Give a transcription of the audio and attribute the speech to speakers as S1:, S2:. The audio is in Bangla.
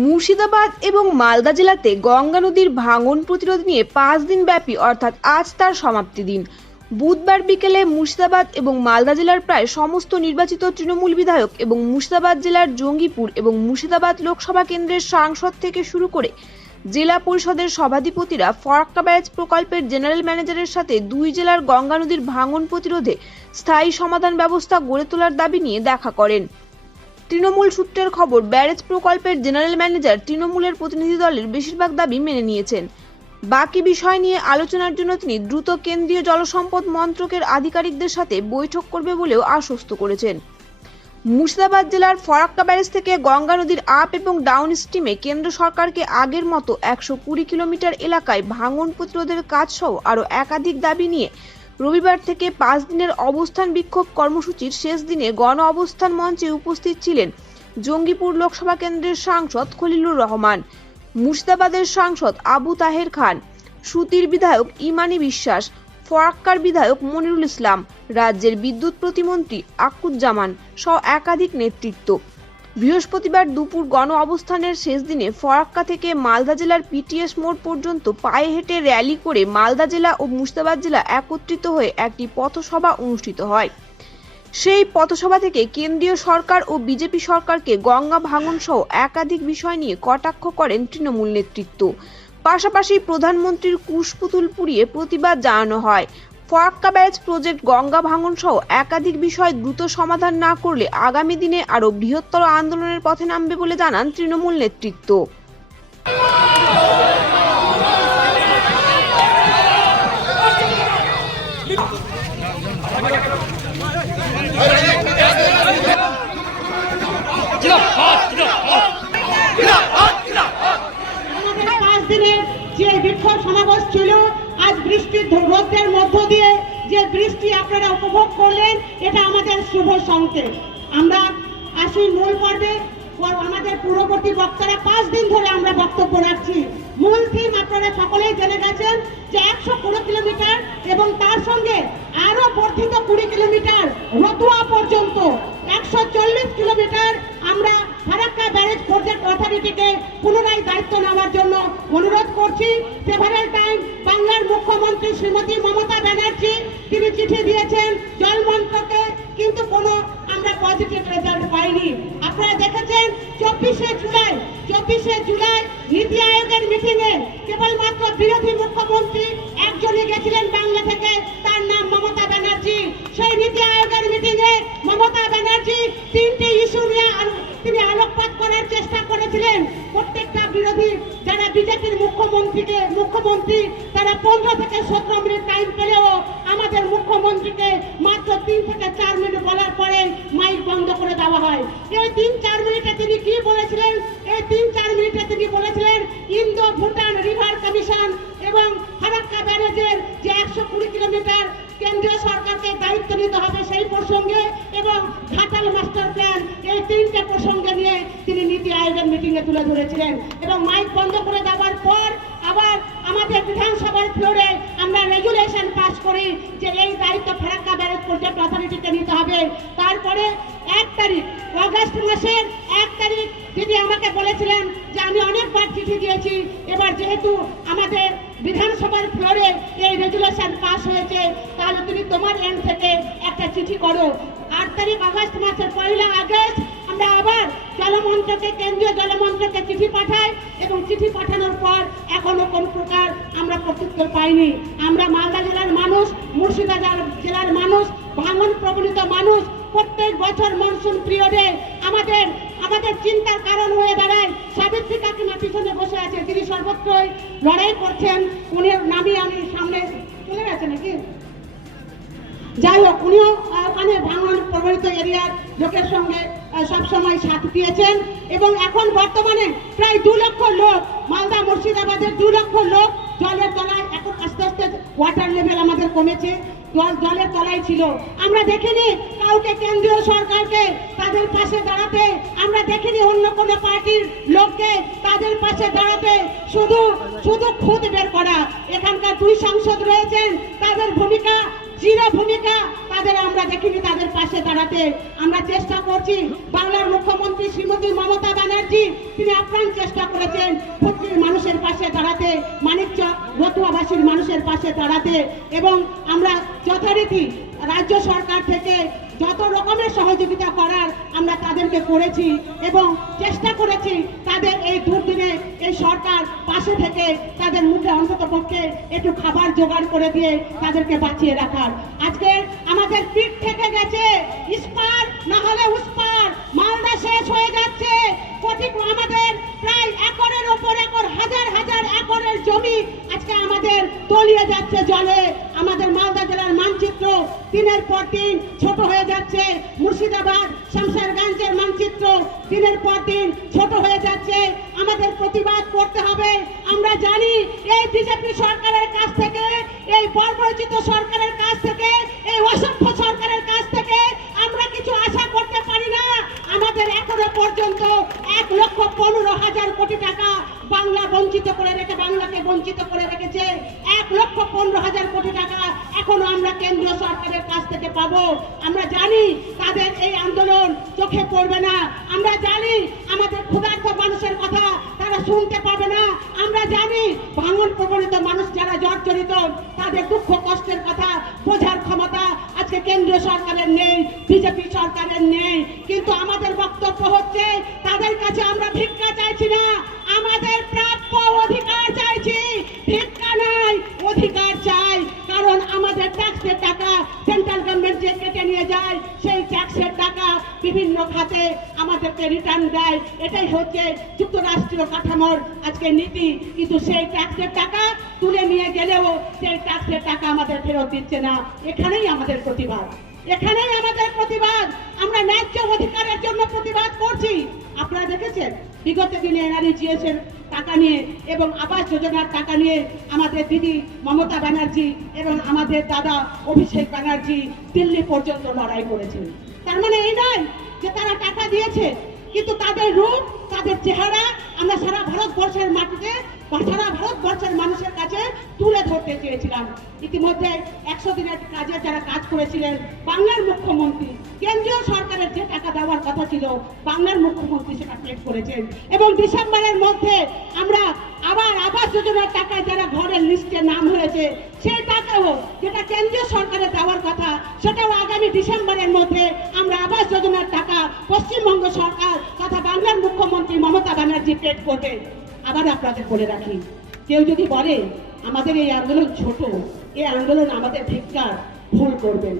S1: মুর্শিদাবাদ এবং মালদা জেলাতে গঙ্গা নদীর ভাঙন প্রতিরোধ নিয়ে পাঁচ দিন ব্যাপী, অর্থাৎ আজ তার সমাপ্তি দিন। বুধবার বিকেলে মুর্শিদাবাদ এবং মালদা জেলার প্রায় সমস্ত নির্বাচিত তৃণমূল বিধায়ক এবং মুর্শিদাবাদ জেলার জঙ্গিপুর এবং মুর্শিদাবাদ লোকসভা কেন্দ্রের সাংসদ থেকে শুরু করে জেলা পরিষদের সভাধিপতিরা ফরাক্কা ব্যারেজ প্রকল্পের জেনারেল ম্যানেজারের সাথে দুই জেলার গঙ্গা নদীর ভাঙন প্রতিরোধে স্থায়ী সমাধান ব্যবস্থা গড়ে তোলার দাবি নিয়ে দেখা করেন। তৃণমূল সূত্রের খবর, ব্যারেজ প্রকল্পের জেনারেল ম্যানেজার তৃণমূলের প্রতিনিধি দলের বেশিরভাগ দাবি মেনে নিয়েছেন। বাকি বিষয় নিয়ে আলোচনার জন্য তিনি দ্রুত কেন্দ্রীয় জলসম্পদ মন্ত্রকের আধিকারিকদের সাথে বৈঠক করবে বলেও আশ্বস্ত করেছেন। মুর্শিদাবাদ জেলার ফরাক্কা ব্যারেজ থেকে গঙ্গা নদীর আপ এবং ডাউন স্ট্রিমে কেন্দ্র সরকারকে আগের মতো একশো কুড়ি কিলোমিটার এলাকায় ভাঙন প্রতিরোধের কাজ সহ আরও একাধিক দাবি নিয়ে রবিবার থেকে পাঁচ দিনের অবস্থান বিক্ষোভ কর্মসূচির শেষ দিনে গণ অবস্থান মঞ্চে উপস্থিত ছিলেন জঙ্গিপুর লোকসভা কেন্দ্রের সাংসদ খলিলুর রহমান, মুর্শিদাবাদের সাংসদ আবু তাহের খান, সুতির বিধায়ক ইমানি বিশ্বাস, ফরাক্কার বিধায়ক মনিরুল ইসলাম, রাজ্যের বিদ্যুৎ প্রতিমন্ত্রী আকুজ্জামান সহ একাধিক নেতৃত্ব। বৃহস্পতিবার দুপুর গণ অবস্থানের শেষ দিনে ফরাক্কা থেকে মালদা জেলার পিটিএস মোড় পর্যন্ত পায়ে হেঁটে র্যালি করে মালদা জেলা ও মুর্শিদাবাদ জেলা একত্রিত হয়ে একটি পথসভা অনুষ্ঠিত হয়। সেই পথসভা থেকে কেন্দ্রীয় সরকার ও বিজেপি সরকারকে গঙ্গা ভাঙন সহ একাধিক বিষয় নিয়ে কটাক্ষ করেন তৃণমূল নেতৃত্ব। পাশাপাশি প্রধানমন্ত্রীর কুশপুতুল পুড়িয়ে প্রতিবাদ জানানো হয়। ফরাক্কা ব্যারেজ প্রজেক্ট গঙ্গা ভাঙন সহ একাধিক বিষয় দ্রুত সমাধান না করলে আগামী দিনে আরও বৃহত্তর আন্দোলনের পথে নামবে বলে জানান তৃণমূল নেতৃত্ব।
S2: যে বিক্ষোভ সমাবেশ ছিল, আজ বৃষ্টির রোদের মধ্য দিয়ে বৃষ্টি আপনারা উপভোগ করলেন, এটা আমাদের শুভ সংকেত। আমরা আসি মূল পর্বে আমাদের পূর্ববর্তী বক্তারা পাঁচ দিন ধরে আমরা বক্তব্য রাখছি। মূল থিম আপনারা সকলেই জেনে গেছেন যে একশো কুড়ি কিলোমিটার এবং তার সঙ্গে আরও বর্ধিত কুড়ি কিলোমিটার রতুয়া পর্যন্ত। একশো চল্লিশ কিলোমিটার আমরা ফারাক্কা ব্যারেজ প্রজেক্ট অথরিটিকে পুনরায় দায়িত্ব নেওয়ার জন্য অনুরোধ করছি। সেভারেল টাইম বাংলার মুখ্যমন্ত্রী শ্রীমতী মমতা ব্যানার্জি, তিনি চিঠি দিয়েছেন জল মন্ত্রকে কিন্তু কোনো আমরা পজিটিভ রেজাল্ট পাইনি। আপনারা দেখেছেন, চব্বিশে জুলাই চব্বিশে জুলাই নীতি আয়োগের মিটিং এ কেবলমাত্র বিরোধী মুখ্যমন্ত্রী একজনই গেছিলেন বাংলা থেকে, তার নাম মমতা ব্যানার্জি। সেই নীতি আয়োগের মিটিং এ মমতা ব্যানার্জি তিনটি ইস্যু নিয়ে তিনি আলোকপাত করেছিলেন, প্রত্যেকটা বিরোধী যারা বিজেপির মুখ্যমন্ত্রীকে, মুখ্যমন্ত্রী, তারা পনেরো থেকে সতেরো মিনিট টাইম পেলেও আমাদের মুখ্যমন্ত্রীকে মাত্র তিন থেকে চার মিনিট বলার পরে মাইক বন্ধ করে দেওয়া হয়। এই তিন চার মিনিটে তিনি কি বলেছিলেন? এই তিন চার মিনিটে তিনি বলেছিলেন, ইন্দো ভুটান রিভার কমিশন এবং ফারাক্কা ব্যারেজের যে একশো কুড়ি কিলোমিটার কেন্দ্রীয় সরকারকে দায়িত্ব নিতে হবে সেই প্রসঙ্গে এবং ঘাটাল তিনি নীতি আয়োগের মিটিংয়ে তুলে ধরেছিলেন। এবং মাইক বন্ধ করে দেওয়ার পর আবার আমাদের বিধানসভার ফ্লোরে আমরা রেগুলেশন পাস করি যে এই দায়িত্ব ফারাক্কা ব্যারেজ প্রজেক্ট অথরিটিকে নিতে হবে। তারপরে এক তারিখ, অগস্ট মাসের এক তারিখ দিদি আমাকে বলেছিলেন যে আমি অনেকবার চিঠি দিয়েছি। এবার যেহেতু আমাদের বিধানসভার ফ্লোরে এই রেজুলেশন পাস হয়েছে, তাহলে তুমি তোমার এন্ড থেকে একটা চিঠি করো। আট তারিখ আগস্ট মাসের পয়লা আগস্ট আমরা আবার জলমন্ত্রকে, কেন্দ্রীয় জলমন্ত্রকে চিঠি পাঠাই এবং চিঠি পাঠানোর পর এখনও কোন প্রকার আমরা প্রত্যুত্তর পাইনি। আমরা মালদা জেলার মানুষ, মুর্শিদাবাদ জেলার মানুষ, ভাঙন প্রবলিত মানুষ, প্রত্যেক বছর মনসুন পিরিয়ডে আমাদের আমাদের চিন্তার কারণ হয়ে দাঁড়ায় সাবিত্রী কাকিমা পিছনে বসে আছে তিনি সর্বত্রই লড়াই করছেন উনি নামই আমি সামনে চলে গেছে নাকি? যাই হোক, উনিও ওখানে ভাঙন প্রভাবিত এরিয়ার লোকের সঙ্গে সবসময় সাথ দিয়েছেন এবং এখন বর্তমানে প্রায় দু লক্ষ লোক, মালদা মুর্শিদাবাদের দু লক্ষ লোক জলের তলায় এখন আস্তে আস্তে ওয়াটার লেভেল আমাদের কমেছে, জল, জলের তলায় ছিল। আমরা দেখিনি কাউকে কেন্দ্রীয় সরকারকে তাদের পাশে দাঁড়াতে, আমরা দেখিনি অন্য কোনো পার্টির লোককে তাদের পাশে দাঁড়াতে। শুধু শুধু খুদ বের করা। এখানকার দুই সাংসদ রয়েছেন, তাদের ভূমিকা জিরো ভূমিকা তাদের আমরা দেখিনি, তাদের পাশে দাঁড়াতে। আমরা চেষ্টা করছি, বাংলার মুখ্যমন্ত্রী শ্রীমতী মমতা ব্যানার্জি, তিনি আপ্রাণ চেষ্টা করেছেন প্রত্যেক মানুষের পাশে দাঁড়াতে মানিকচক রতুয়াবাসীর মানুষের পাশে দাঁড়াতে। এবং আমরা যথারীতি রাজ্য সরকার থেকে যত রকমের সহযোগিতা করার আমরা তাদেরকে করেছি এবং চেষ্টা করেছি তাদের এই দুর্দিনে এই সরকার পাশে থেকে তাদের মুখে অন্তত পক্ষে একটু খাবার জোগাড় করে দিয়ে তাদেরকে বাঁচিয়ে রাখার। আজকে আমাদের পিঠ থেকে গেছে ইস্পার, না হলে উস্পার। মালদা শেষ হয়ে যাচ্ছে। আমাদের প্রায় একরের ওপর একর, হাজার হাজার একরের জমি আজকে আমাদের তলিয়ে যাচ্ছে জলে। আমাদের মালদা জেলার মানচিত্র দিনের পর দিন ছোট হয়ে যাচ্ছে মুর্শিদাবাদ শামসারগঞ্জের মানচিত্র দিনের পর দিন ছোট হয়ে যাচ্ছে। আমাদের প্রতিবাদ করতে হবে। আমরা জানি এই বিজেপি সরকারের কাছ থেকে, এই বর্বরচিত সরকারের কাছ থেকে, এই অসভ্য সরকারের কাছ থেকে আমরা কিছু আশা করতে পারি না। আমাদের এখনও পর্যন্ত এক লক্ষ পনেরো হাজার কোটি টাকা বাংলা বঞ্চিত করে রেখে, বাংলাকে বঞ্চিত করে রেখেছে। এক লক্ষ পনেরো হাজার কোটি টাকা এখনও আমরা কেন্দ্রীয় সরকারের কাছ থেকে পাবো। আমরা জানি তাদের এই আন্দোলন চোখে পড়বে না আমরা জানি আমাদের ক্ষুধার্ত মানুষের কথা তারা শুনতে পাবে না আমরা জানি ভাঙন প্রবণিত মানুষ যারা জর্জরিত তাদের দুঃখ কষ্টের কথা বোঝার ক্ষমতা আজকে কেন্দ্রীয় সরকারের নেই বিজেপি সরকারের নেই কিন্তু আমাদের বক্তব্য হচ্ছে তাদের কাছে আমরা ভিক্ষা চাইছি না, আমাদের প্রাপ্য অধিকার চাইছি। ভিক্ষা নাই, অধিকার চাই, কারণ আমাদের ট্যাক্সের টাকা সেন্ট্রাল গভর্নমেন্ট যে কেটে নিয়ে যায়, সেই ট্যাক্সের টাকা বিভিন্ন খাতে আমাদেরকে রিটার্ন দেয়। এটাই হচ্ছে যুক্তরাষ্ট্রীয় কাঠামোর আজকে নীতি। কিন্তু সেই ট্যাক্সের টাকা তুলে নিয়ে গেলেও সেই ট্যাক্সের টাকা আমাদের ফেরত দিচ্ছে না। এখানেই আমাদের প্রতিবাদ। এখানেই আমাদের প্রতিবাদ। আমরা ন্যায্য অধিকারের জন্য প্রতিবাদ করছি। আপনারা দেখেছেন, বিগত দিনে এনআরইজিএস এর টাকা নিয়ে এবং আবাস যোজনার টাকা নিয়ে আমাদের দিদি মমতা ব্যানার্জি এবং আমাদের দাদা অভিষেক ব্যানার্জি দিল্লি পর্যন্ত লড়াই করেছেন। তার মানে এই নয় যে তারা টাকা দিয়েছে, কিন্তু তাদের রূপ, তাদের চেহারা, আমরা সারা ভারতবর্ষের মাটিতে সারা ভারতবর্ষের মানুষের কাছে তুলে ধরতে চেয়েছিলাম। ইতিমধ্যে একশো দিনের কাজে যারা কাজ করেছিলেন, বাংলার মুখ্যমন্ত্রী, কেন্দ্রীয় সরকারের যে টাকা দেওয়ার কথা ছিল, বাংলার মুখ্যমন্ত্রী সেটা পেড করেছেন। এবং ডিসেম্বরের মধ্যে আমরা আবার আবাস যোজনার টাকায় যারা ঘরের লিস্টে নাম হয়েছে, সেই টাকাও যেটা কেন্দ্রীয় সরকারের দেওয়ার কথা, সেটাও আগামী ডিসেম্বরের মধ্যে আমরা আবাস যোজনার টাকা পশ্চিমবঙ্গ সরকার তথা বাংলার মুখ্যমন্ত্রী মমতা ব্যানার্জি পেড করবে আবার আপনাদের বলে রাখি, কেউ যদি বলে, আমাদের এই আন্দোলন ছোট, এই আন্দোলন আমাদের ভিক্ষার ভুল করবেন।